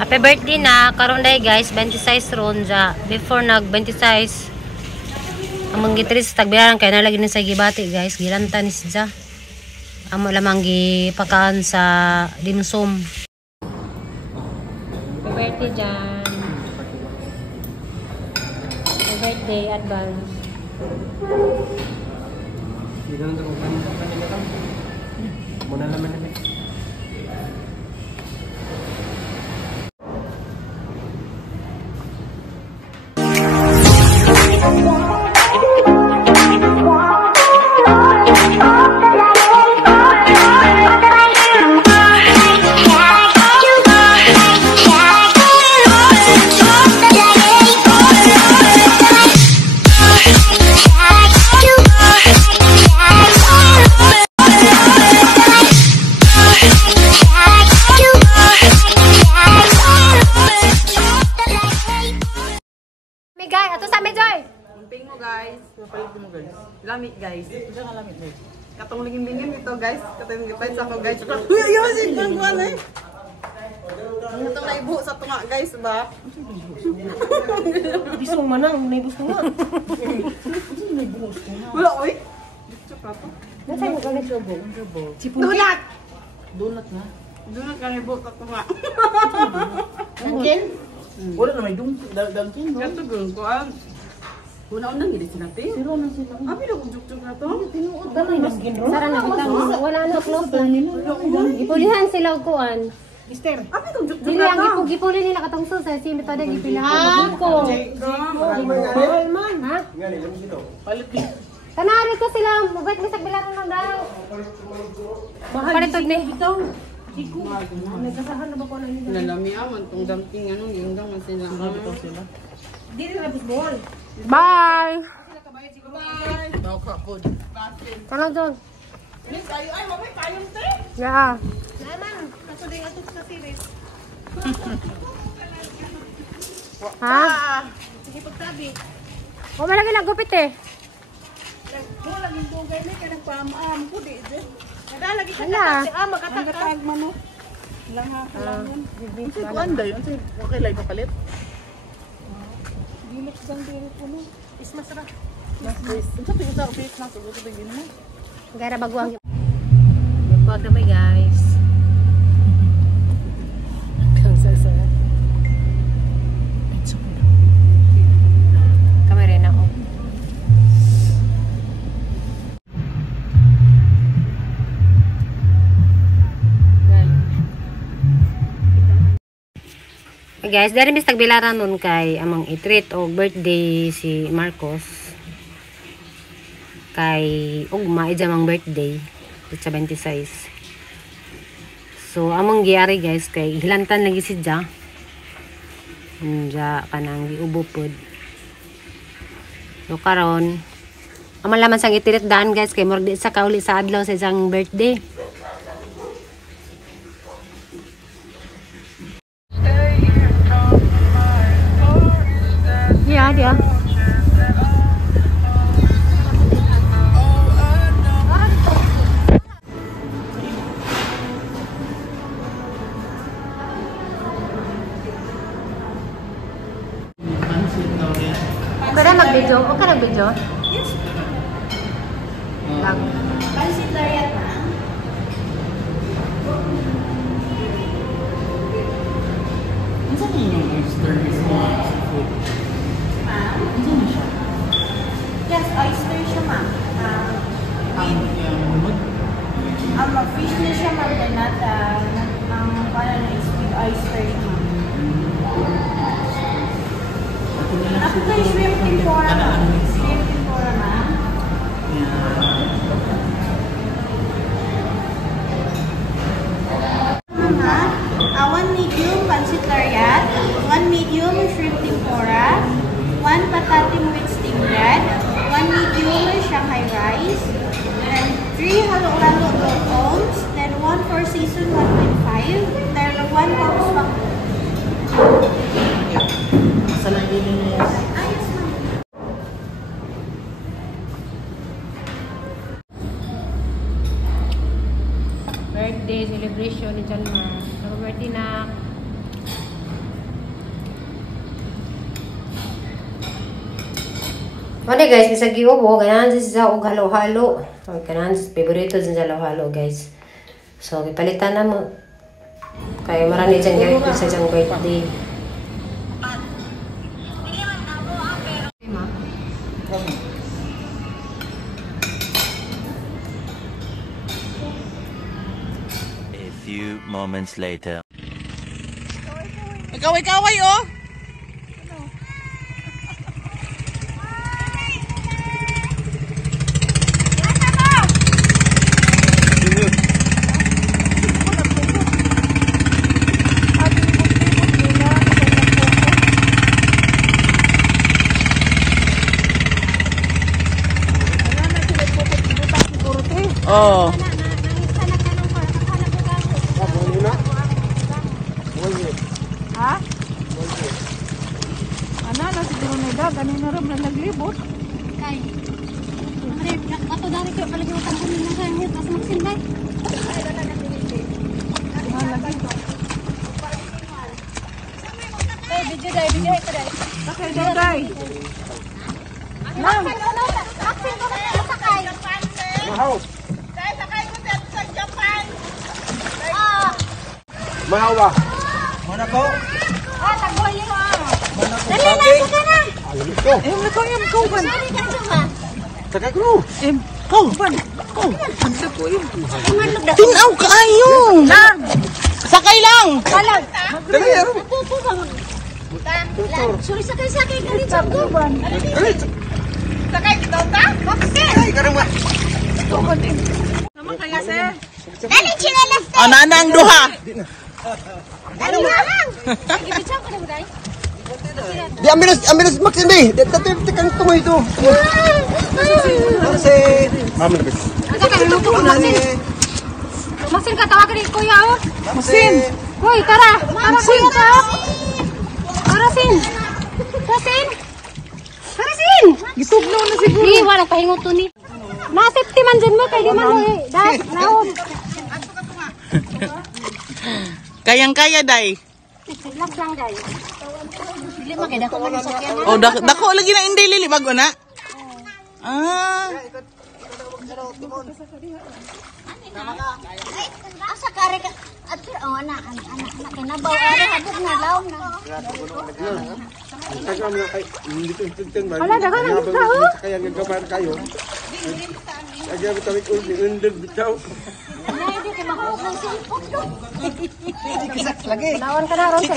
Happy birthday na. Karon day guys, 26 ron ja. Before nag 26. Among gitris tagbiyaran kay na lagi ni sa gibati guys. Gilanta ni siya. Amo lamang gipakaan sa dimsum. Happy birthday Jan. Happy birthday advance. Muna naman namin. Lamit guys. Ito ka lamit guys. Katong lingin-lingin ito guys. Katong gipay sa ako guys. Uy, yosin kang kuan eh. Katong naibu sa tunga guys ba? Bisong manang naibus ko nga. Wala oy. Tsaka to. Nasay mo kami subo? Donut. Donut na. Donut ka naibu sa tunga. Dunkin? Wala na may dunkin. Kato gun kuan. Una-una gid sinate. Siro na sila. Abi na kung juk-juk na to. Tinuod na yung dunkin ro. Sara na kita. Wala na close na. Ipulihan sila og kuan. Mister. Abi kung juk-juk Dili na ang to. gipuli nila katong sa si metode gipilahan. Ko. Bawal man. Ha? Palit din. Kanari ko sila, mubait mo sa bilaran ng daw. Paritod ni. Ikaw. Iko. Nagkasahan na ba ko na yun? Nalami aman tong dumping anong ingdang man sila. Ito sila. Dili na labos bawal. Bye. Bye. Daw ka food. Kana John. Miss ayo ay mamay kayong te. Yeah. Naman, kaso din ato sa series. Ha? Sige pagtabi. O malagi nagupit eh. Mo lagi dugay ni kanang paam ko di. Kada lagi ka Hala. kasi makatag man no. Langa kalangon. Kasi kuan dayon. Okay lang papalit. Dilek sang diri ko no. Ismas ra. Ito tingin sa face na. Ito tingin mo. Gara baguang. Report na guys. Saya. Kamera na ako. Guys, dari mis tagbilaran nun kay amang i-treat o birthday si Marcos. Kay ugma ijamang birthday sa 26. So among giari guys kay hilantan lagi si Ja. Ja kanang giubo pod. So karon aman laman sang itirit daan guys kay murag di sa kauli sa adlaw sa isang birthday. Yeah, dia. Kada mag-video? O ka nag-video? Yes. Lang. Pansit diet na. Ano yung oyster seafood? Yes, oyster siya ma'am. Fish na siya ma'am. Ang para na is with oyster siya ma'am. After shrimp tempura ma'am. Shrimp tempura ma'am. One medium pancit lariat, one medium shrimp tempura, one patatim with steamed bread, one medium Shanghai rice, and 3 halo-halo locals, then 1 for season 1.5, then 1 box pang. Salang ilinis. Ayos ma'am. Birthday celebration ni Janma. birthday na. Ano guys, bisag giubo, ganahan sa og halo-halo. Ganahan sa favorito din sa halo-halo guys. So, gipalitan na mo. Kaya marami dyan guys sa dyan birthday. A few moments later. Kaway-kaway oh. Oh. Ha? Ana na siguro na da kanina ram na naglibot. Kay. Are, ato dari ko palagi utang ko nang kanya tas magsinday. Video ko dai. Sakay dai. Lang. Aksin ko na sakay. Mahaw! Kay sakay mo sa Japan. Ah. Mahaw ba? Mana ko? Ah, tagboy ko. Dali na Bagay. ka na. Alam ko. Nako yung kuban. Dali ka sa. Sakay ko. Kuban. Anda ko yung. Imanlog da. Tinaw kaayo. Lang. Sakay lang. Kalag. Dali yaro. Sorry sakay dali sa kuban. Dali. Sakay daw ta? Bakit? Ay, karang ba? Naman kaya sir. Dali chinelas. Ana ang duha. Dali na lang. Ibitaw ko na buday. Di ambilas maksindi. Dati tekan tumoy ito. Kasi Mama na bis. Asa ka luto ko masin. Masin ka tawagan ni kuya oh. Masin. Hoy, tara. Tara kuya ta. Tara sin. Sin. Tara sin. Gisugno na siguro. Di wala pahingot to ni. Na-safety man dyan mo kay di man mo eh. Naon. Kayang-kaya dai. Relax lang guys. Dili maganda ko man sa kanya. Oh, dako lagi na hindi lili bago na. Ah. Asa kare ka? Ato anak kay nabaw ara habog na laom na. Instagram na kay hindi ko tintin man. Wala dagan ang tao. Kaya gagaman kayo. Agya bitawit under bitaw. Nay di kay mahog ng cellphone ko. Kisak lagi. Naon ka na Rose.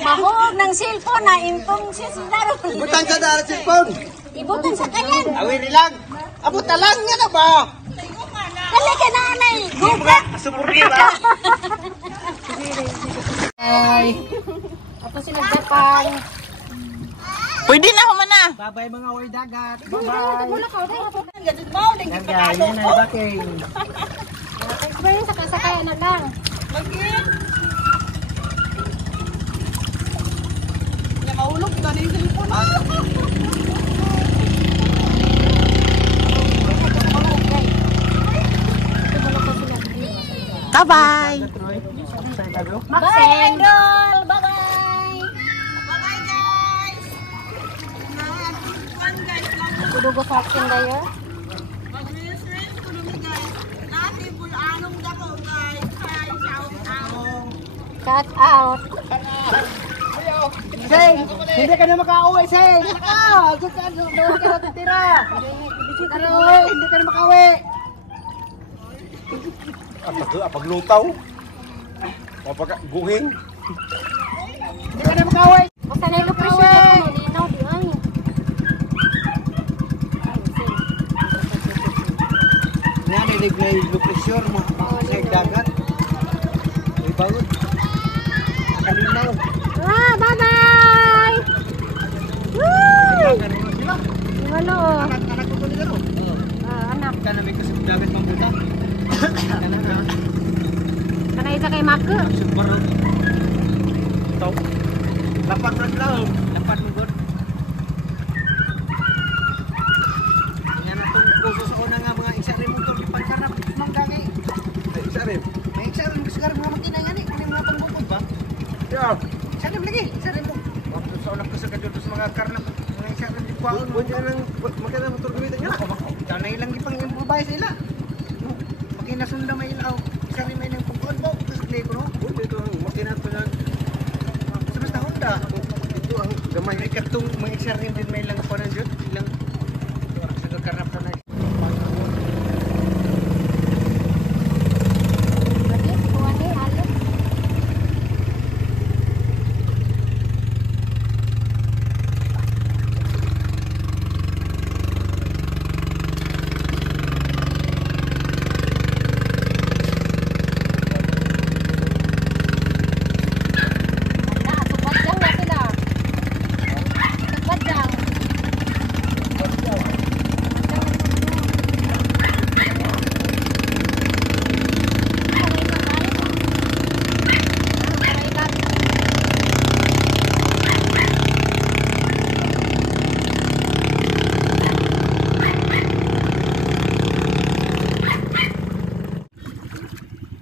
Mahog ng cellphone na impong siya sundaro. Butang sa dara cellphone. Ibutan sa kanyan. Awiri lang. Abot talang nga na ba? Dali ka na anay. Gugat. Sumuri ba? Ako sila Japan. Pwede na ho man na. Babay mga way dagat. Wala ka uday hapon. Yan ay baking. Experience sa kasakay na lang. Ya maulog na ni cellphone. Bye-bye. Bye, Idol. Bye-bye. Bye-bye, guys. Kudugo sa akin kayo. Cut out. Seng, hindi ka na makauwi, Seng. Naka, dyan ka na titira. Hindi ka na makauwi. Paglutaw. Guhing. Hindi ka na makauwi. Basta na yung pressure. Malinaw di ay. Yan ay nag-pressure mo. Sa dagat. Ay bawod. Kalinaw. Ah, bye-bye. Woo! Ano? Anak ko tuloy gano. Anak. Kanami ko sa dagat mambuta. Kanay sa kay Maka. Super. Ito. Lapat na lang. Lapat mo god. Yan na itong puso sa una nga mga exarim mo ito. Pagkarap. Mangkangay. Exarim. Exarim. Exarim mga matinay nga ni. Kung mga mga karna mga isa kan di kwaon mo nang magkana motor gamitin nga ikaw na ilang gipang improvise sila makina sunda may ilaw isa rin may nang pagkuhan mo tapos play ko no dito ang makina to na sa Honda ito ang gamay may kartong mga isa rin din may ilang pa na dyan ilang sa karna pa na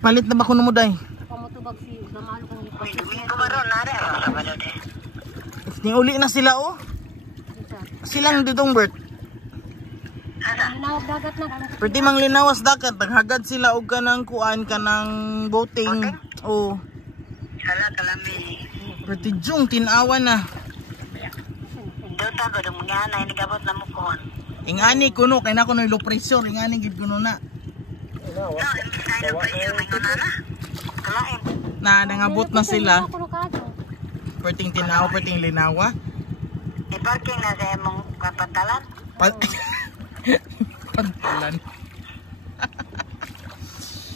Palit na ba kuno mo day? Pamutubag si gamalo kang lipas. Ni uli na sila oh. Silang dudong Bert. Linawag dagat na kami. Perti mang linawas dagat naghagad sila og kanang kuan kanang boating. Oh. Hala kalami. Perti jung tinawa na. Dota ko dong mga na nagabot na mo kon. Ingani kuno kay na kuno low pressure ingani gid kuno na. No, inside of pressure may kunana. Kalain. Na nangabot na sila. Perting tinawa, perting linawa. I-parking na sa imong kapatalan. Pantalan.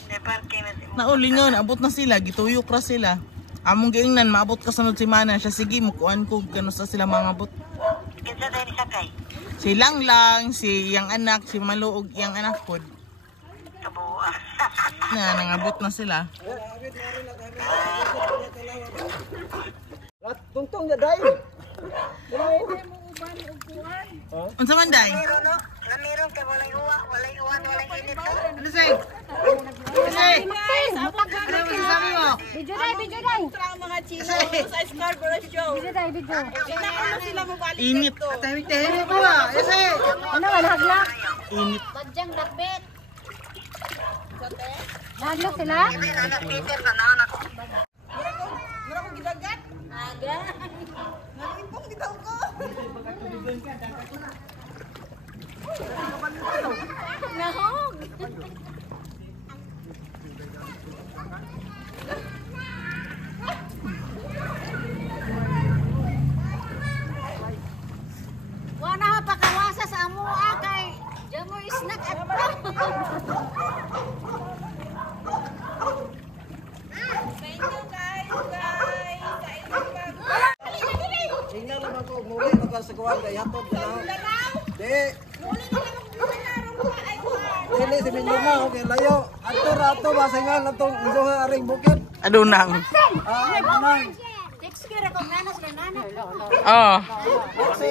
I-parking na sa imong. Naulingon, abot na sila, gituyok ra sila. Among giingnan maabot ka sunod si Mana, siya sige mukuan ko kano sa sila mangabot. Kinsa tayo ni sakay? Si Lang, si yang anak, si Maluog yang anak pod. Kabuan. Na nangabot na sila. tungtong ya day Unsa man day? Pero no, namiron kay walay uwa, walay uwan, walay init. ano say ano sabi mo Video day, video day. Mga chino sa Scarborough Show. Video day, video. Ano sila mo balik? Init. tahimik mo ba ese Ano man hagla? Init. Badyang dagbet. Hagla sila? Anak Peter na anak. Mura ko gidagat. Aga. Nalimpong gitaw ko. Nahog. Wala pa kawasa sa amoa kay Jamo snack at Thank you guys. tingnan naman ko muli na ka sa kuwan kay hatod na di dili si Mindona okay layo ato basengan atong indoha aring bukid Adunang. kanang Next year ako nanas na nanas. Oh. kasi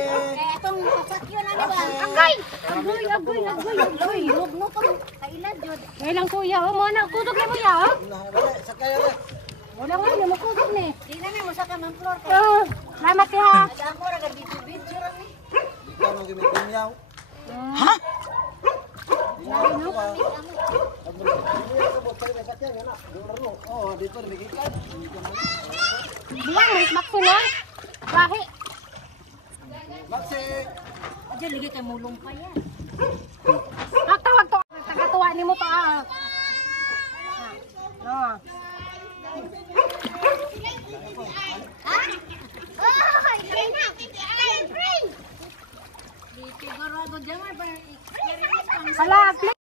Itong sasakyo na ni ba? Agay! Agoy! Huwag mo kang kailan, Jod. Ngayon lang kuya, oh, mo na kudog ni mo ya, oh. dali sakay na Wala nga, ni mo kudog ni. Di na mo sa kamang floor ka. Oh, salamat ha. Nag-ako ra video lang ni. kamo gimitinyaw Ha? oh dito migikan Bilang, may makso na. Bahi. Maxi Adyan, ligay kay mulong pa yan. Tawag to. Tagatuwa ni mo pa, ah. No. Sigurado dyan ay parang experience kang Hala, click.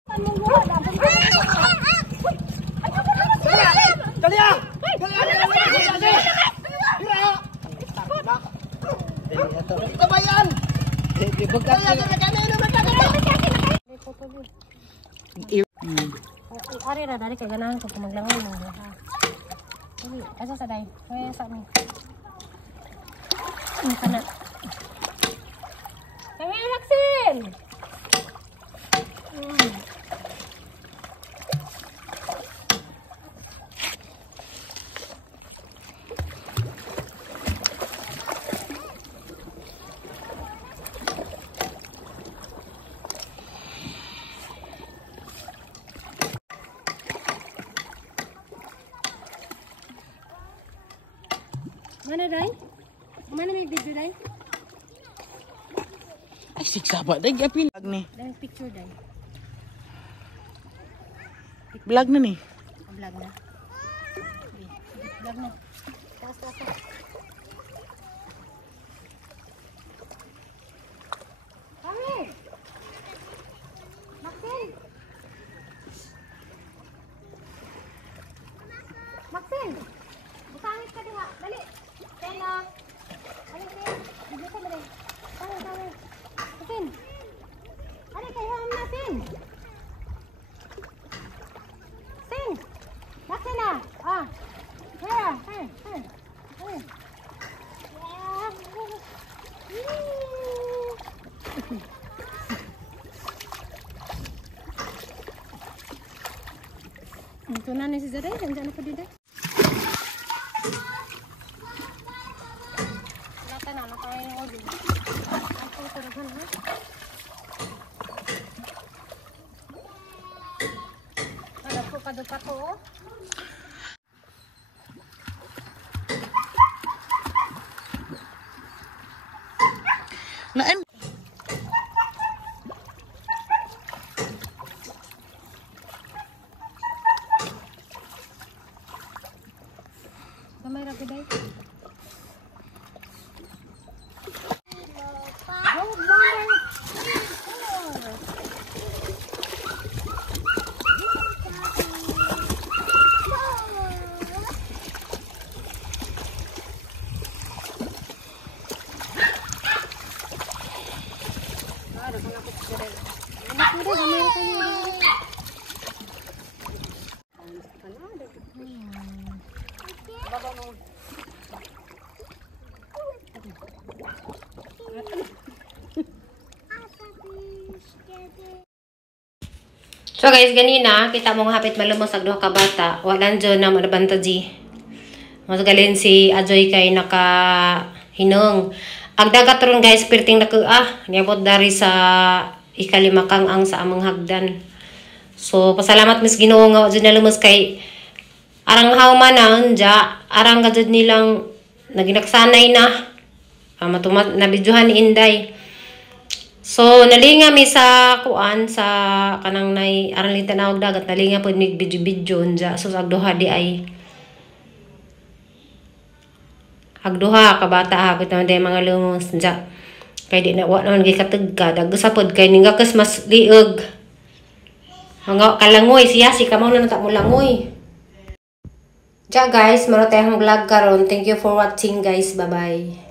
Ari na dari kay ganahan ko maglangoy mo. Uy, asa sa day? Kaya sa ni. Kana. Kami Laksin. Mana day? Mana may video day? Ay, siksa ba? Day, apil. Vlog ni. Dahil picture day. Vlog na ni. Vlog na. Vlog na. Taas. Kami! Maxine! Maxine! Busangit ka diha. Dali! Tena! Dali, Sen! Dali ka dali. Kami. Maxine! Dali kayo ang natin! Sen! Maxine na! Ah! Here! Here! Ito na ni si Zaday, nandiyan ako dito. Nata na, nakain ako dito. Ako turagan ha. Hanap ko kadot ako oh. Naan. Gamay ra gud. So guys, ganina, kita mong hapit malumos ang duha ka bata. Walang dyan na manabantaji. Mas galin si Ajoy kay nakahinong. Agdagat ron guys, pirting na niabot dari sa ikalimakang ang sa amang hagdan. So, pasalamat mis Ginoo nga dyan na lumos kay arang hawman na anja. Arang gadjud nilang naginaksanay na. Matumat na videohan ni Inday. So, nalinga mi sa kuan sa kanang nay aran li tanawag dagat nalinga pud mig video nja. So, agduha di ay agduha ka bata ha pud day mga lumos nja. Kay di na wa naman gi katugka dagsa pod kay ninga kas mas liog. Mga kalangoy siya si kamo na nata mo langoy. Ja guys, maro tayong vlog karon. Thank you for watching guys. Bye-bye.